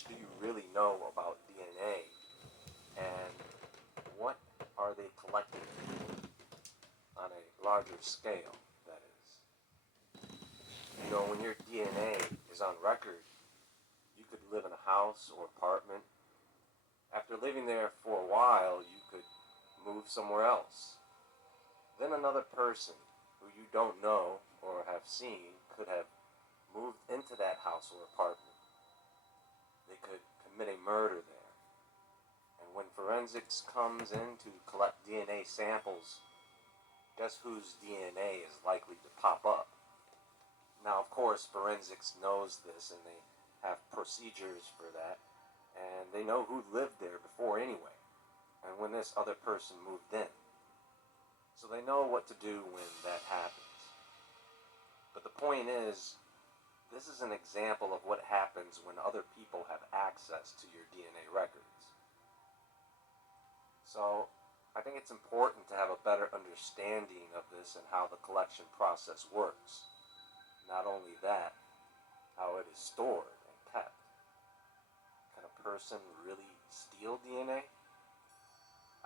much do you really know about DNA, and what are they collecting on a larger scale, that is? You know, when your DNA is on record, you could live in a house or apartment. After living there for a while, you could move somewhere else. Then another person who you don't know or have seen could have moved into that house or apartment. They could commit a murder there. And when forensics comes in to collect DNA samples, guess whose DNA is likely to pop up? Now, of course, forensics knows this and they have procedures for that, and they know who lived there before anyway, and when this other person moved in. So they know what to do when that happens. But the point is, this is an example of what happens when other people have access to your DNA records. So I think it's important to have a better understanding of this and how the collection process works. Not only that, how it is stored and kept. Can a person really steal DNA?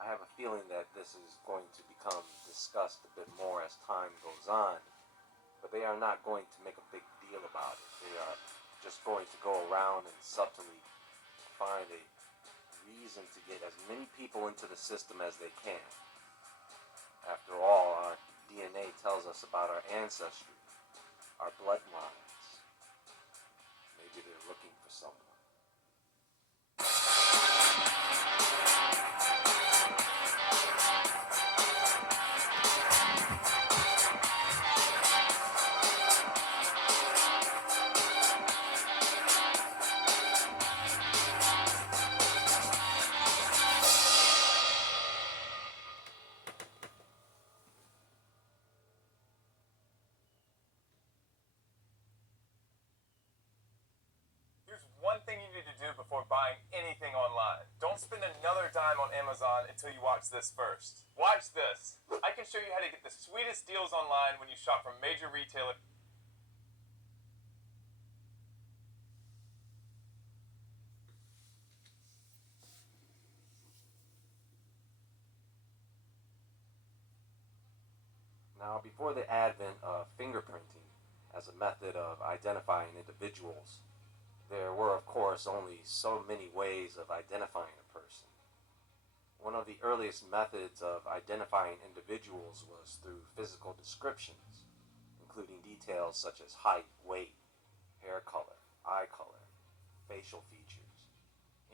I have a feeling that this is going to become discussed a bit more as time goes on, but they are not going to make a big deal about it. They are just going to go around and subtly find a reason to get as many people into the system as they can. After all, our DNA tells us about our ancestry, our bloodlines. Maybe they're looking for someone. Here's one thing you need to do before buying anything online. Don't spend another dime on Amazon until you watch this first. Watch this. I can show you how to get the sweetest deals online when you shop from major retailers. Now, before the advent of fingerprinting as a method of identifying individuals, there were, of course, only so many ways of identifying a person. One of the earliest methods of identifying individuals was through physical descriptions, including details such as height, weight, hair color, eye color, facial features,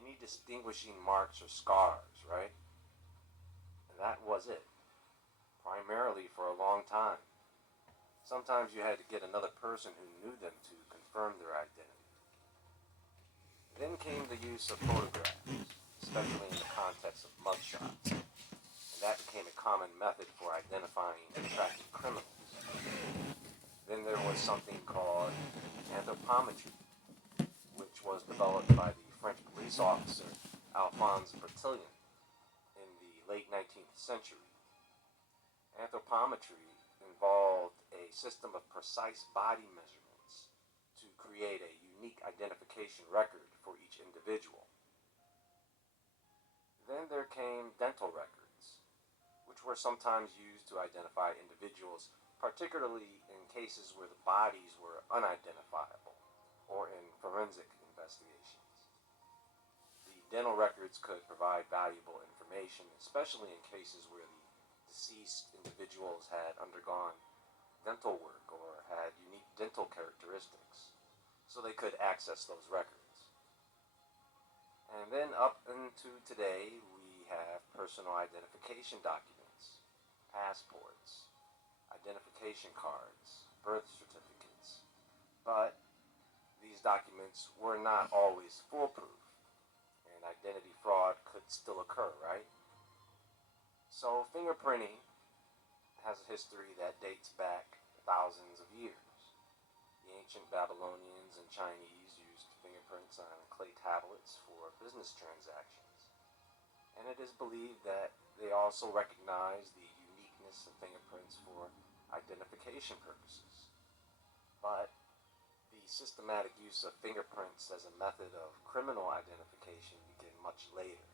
any distinguishing marks or scars, right? And that was it, primarily for a long time. Sometimes you had to get another person who knew them to confirm their identity. Then came the use of photographs, especially in the context of mugshots, and that became a common method for identifying attractive criminals. Then there was something called anthropometry, which was developed by the French police officer Alphonse Bertillon in the late 19th century. Anthropometry involved a system of precise body measurements to create a unique identification record for each individual. Then there came dental records, which were sometimes used to identify individuals, particularly in cases where the bodies were unidentifiable or in forensic investigations. The dental records could provide valuable information, especially in cases where the deceased individuals had undergone dental work or had unique dental characteristics, so they could access those records. And then up into today, we have personal identification documents, passports, identification cards, birth certificates. But these documents were not always foolproof, and identity fraud could still occur, right? So fingerprinting has a history that dates back thousands of years. The ancient Babylonians and Chinese used fingerprints on clay tablets for business transactions. And it is believed that they also recognized the uniqueness of fingerprints for identification purposes. But the systematic use of fingerprints as a method of criminal identification began much later.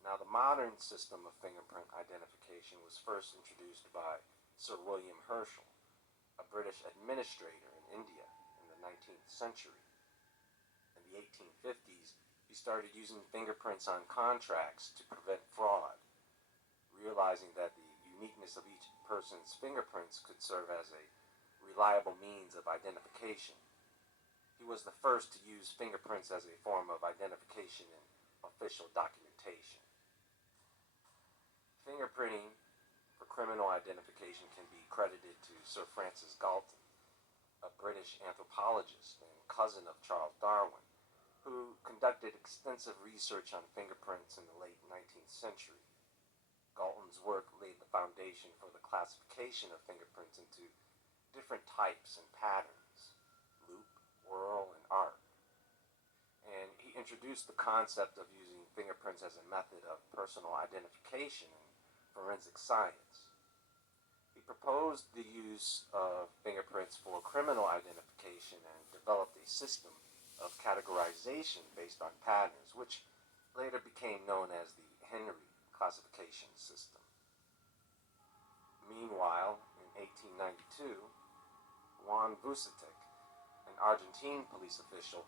Now, the modern system of fingerprint identification was first introduced by Sir William Herschel, a British administrator in India in the 19th century. In the 1850s, he started using fingerprints on contracts to prevent fraud, realizing that the uniqueness of each person's fingerprints could serve as a reliable means of identification. He was the first to use fingerprints as a form of identification in official documentation. Fingerprinting for criminal identification can be credited to Sir Francis Galton, a British anthropologist and cousin of Charles Darwin, who conducted extensive research on fingerprints in the late 19th century. Galton's work laid the foundation for the classification of fingerprints into different types and patterns: loop, whorl, and arc. And he introduced the concept of using fingerprints as a method of personal identification in forensic science. He proposed the use of fingerprints for criminal identification and developed a system of categorization based on patterns, which later became known as the Henry classification system. Meanwhile, in 1892, Juan Vucetich, an Argentine police official,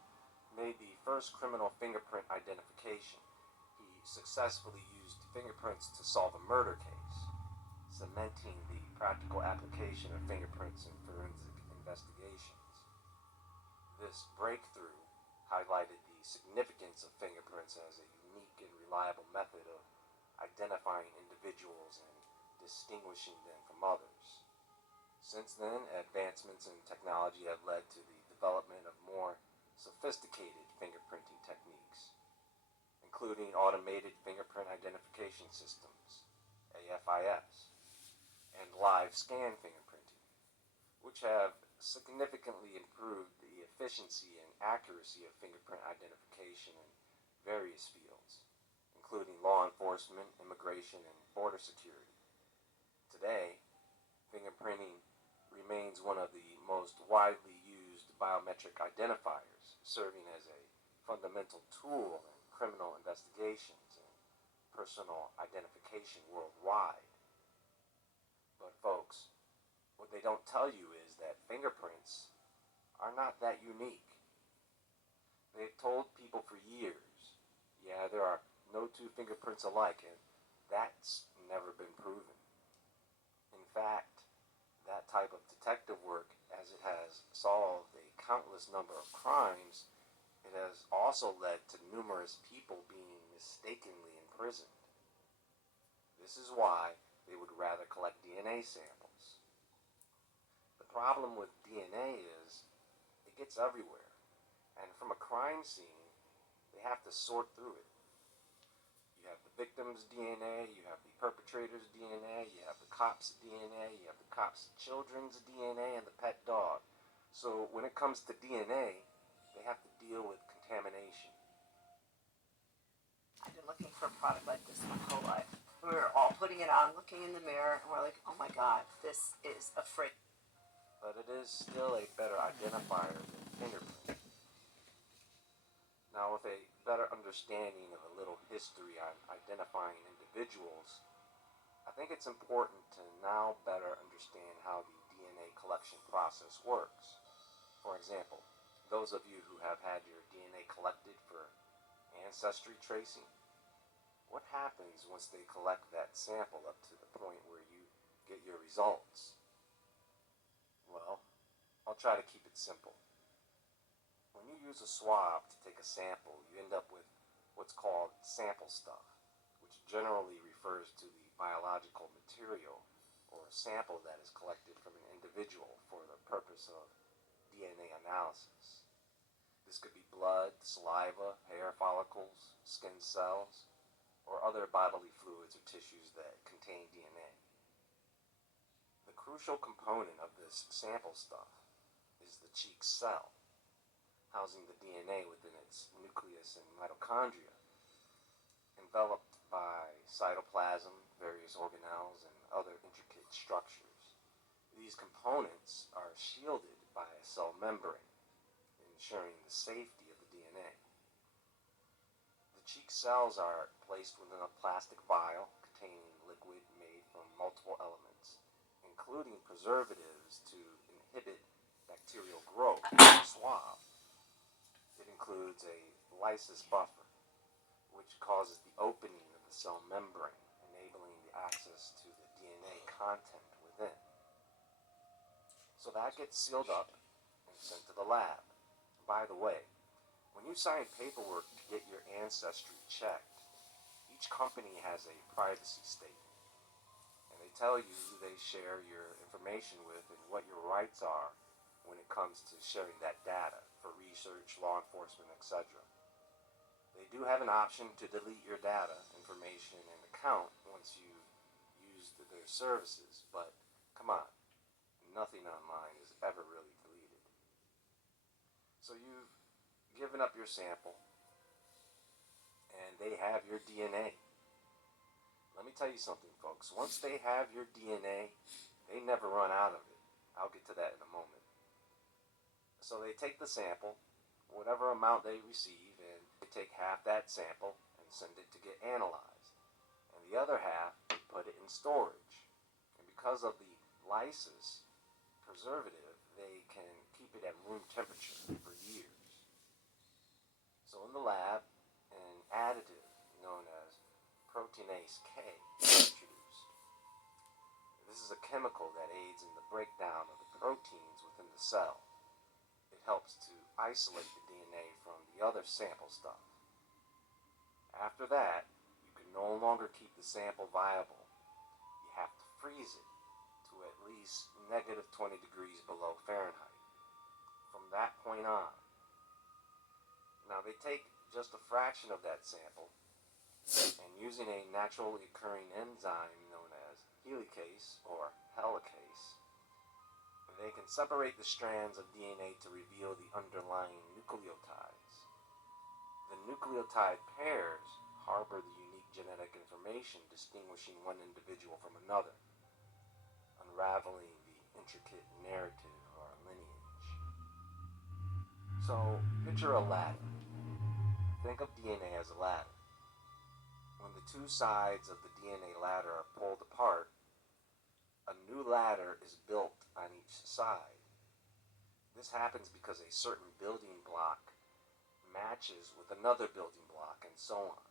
made the first criminal fingerprint identification. He successfully used fingerprints to solve a murder case, cementing the practical application of fingerprints in forensic investigations. This breakthrough highlighted the significance of fingerprints as a unique and reliable method of identifying individuals and distinguishing them from others. Since then, advancements in technology have led to the development of more sophisticated fingerprinting techniques, including automated fingerprint identification systems, AFIS, and live scan fingerprinting, which have significantly improved the efficiency and accuracy of fingerprint identification in various fields, including law enforcement, immigration, and border security. Today, fingerprinting remains one of the most widely used biometric identifiers, serving as a fundamental tool in criminal investigations and personal identification worldwide. But folks, what they don't tell you is that fingerprints are not that unique. They've told people for years, yeah, there are no two fingerprints alike, and that's never been proven. In fact, that type of detective work, as it has solved a countless number of crimes, it has also led to numerous people being mistakenly imprisoned. This is why they would rather collect DNA samples. The problem with DNA is it gets everywhere, and from a crime scene, they have to sort through it. You have the victim's DNA, you have the perpetrator's DNA, you have the cop's DNA, you have the cop's children's DNA, and the pet dog. So when it comes to DNA, they have to deal with contamination. I've been looking for a product like this my whole life. We were all putting it on, looking in the mirror, and we're like, oh my god, this is a freak. But it is still a better identifier than fingerprint. Now, with a better understanding of a little history on identifying individuals, I think it's important to now better understand how the DNA collection process works. For example, those of you who have had your DNA collected for ancestry tracing, what happens once they collect that sample up to the point where you get your results? Well, I'll try to keep it simple. When you use a swab to take a sample, you end up with what's called sample stuff, which generally refers to the biological material or sample that is collected from an individual for the purpose of DNA analysis. This could be blood, saliva, hair follicles, skin cells, or other bodily fluids or tissues that contain DNA. The crucial component of this sample stuff is the cheek cell, housing the DNA within its nucleus and mitochondria, enveloped by cytoplasm, various organelles, and other intricate structures. These components are shielded by a cell membrane, ensuring the safety of the DNA. The cheek cells are placed within a plastic vial containing liquid made from multiple elements, including preservatives to inhibit bacterial growth in the swab. It includes a lysis buffer, which causes the opening of the cell membrane, enabling the access to the DNA content within. So that gets sealed up and sent to the lab. By the way, when you sign paperwork to get your ancestry checked, each company has a privacy statement, and they tell you who they share your information with and what your rights are when it comes to sharing that data for research, law enforcement, etc. They do have an option to delete your data, information, and account once you use their services, but come on, nothing online is ever really deleted. So you've given up your sample, and they have your DNA. Let me tell you something, folks. Once they have your DNA, they never run out of it. I'll get to that in a moment. So they take the sample, whatever amount they receive, and they take half that sample and send it to get analyzed. And the other half, they put it in storage. And because of the lysis preservative, they can keep it at room temperature for years. So in the lab, an additive known as proteinase K is introduced. This is a chemical that aids in the breakdown of the proteins within the cell. It helps to isolate the DNA from the other sample stuff. After that, you can no longer keep the sample viable. You have to freeze it to at least negative 20 degrees below Fahrenheit. From that point on. Now they take just a fraction of that sample, and using a naturally occurring enzyme known as helicase or helicase, they can separate the strands of DNA to reveal the underlying nucleotides. The nucleotide pairs harbor the unique genetic information distinguishing one individual from another, unraveling the intricate narrative or lineage. So, picture a ladder. Think of DNA as a ladder. When the two sides of the DNA ladder are pulled apart, a new ladder is built on each side. This happens because a certain building block matches with another building block, and so on.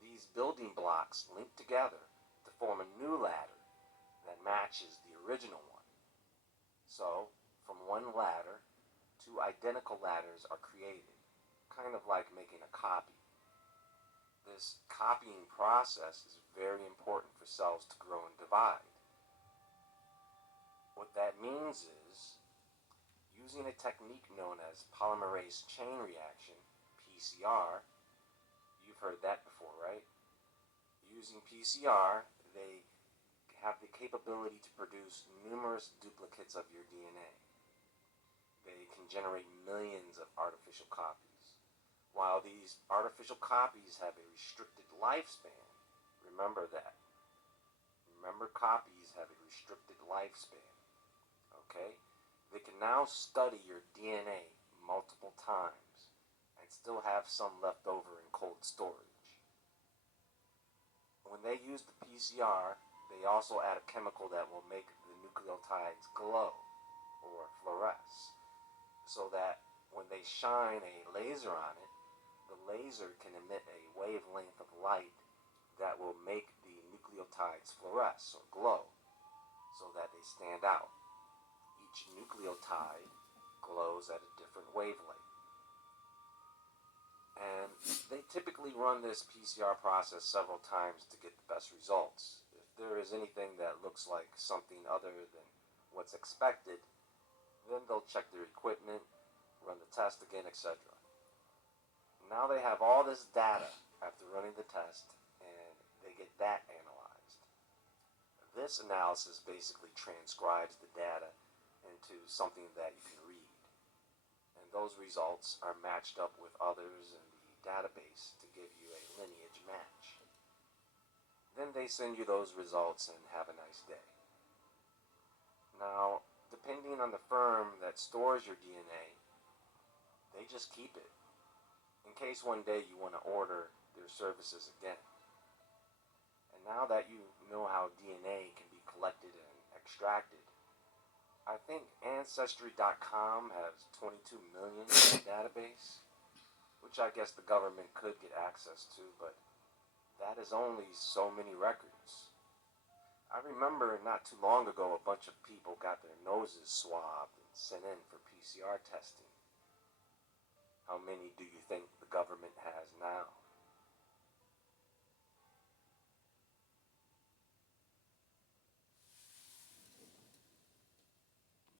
These building blocks link together to form a new ladder that matches the original one. So, from one ladder, two identical ladders are created, kind of like making a copy. This copying process is very important for cells to grow and divide. What that means is, using a technique known as polymerase chain reaction, PCR, you've heard that before, right? Using PCR, they have the capability to produce numerous duplicates of your DNA. They can generate millions of artificial copies. While these artificial copies have a restricted lifespan, remember that. Remember, copies have a restricted lifespan. Okay? They can now study your DNA multiple times and still have some left over in cold storage. When they use the PCR, they also add a chemical that will make the nucleotides glow or fluoresce, so that when they shine a laser on it, the laser can emit a wavelength of light that will make the nucleotides fluoresce or glow, so that they stand out. Each nucleotide glows at a different wavelength. And they typically run this PCR process several times to get the best results. If there is anything that looks like something other than what's expected, then they'll check their equipment, run the test again, etc. Now they have all this data after running the test, and they get that analyzed. This analysis basically transcribes the data into something that you can read. And those results are matched up with others in the database to give you a lineage match. Then they send you those results and have a nice day. Now, depending on the firm that stores your DNA, they just keep it in case one day you want to order their services again. And now that you know how DNA can be collected and extracted, I think Ancestry.com has 22 million in the database, which I guess the government could get access to, but that is only so many records. I remember not too long ago a bunch of people got their noses swabbed and sent in for PCR testing. How many do you think the government has now?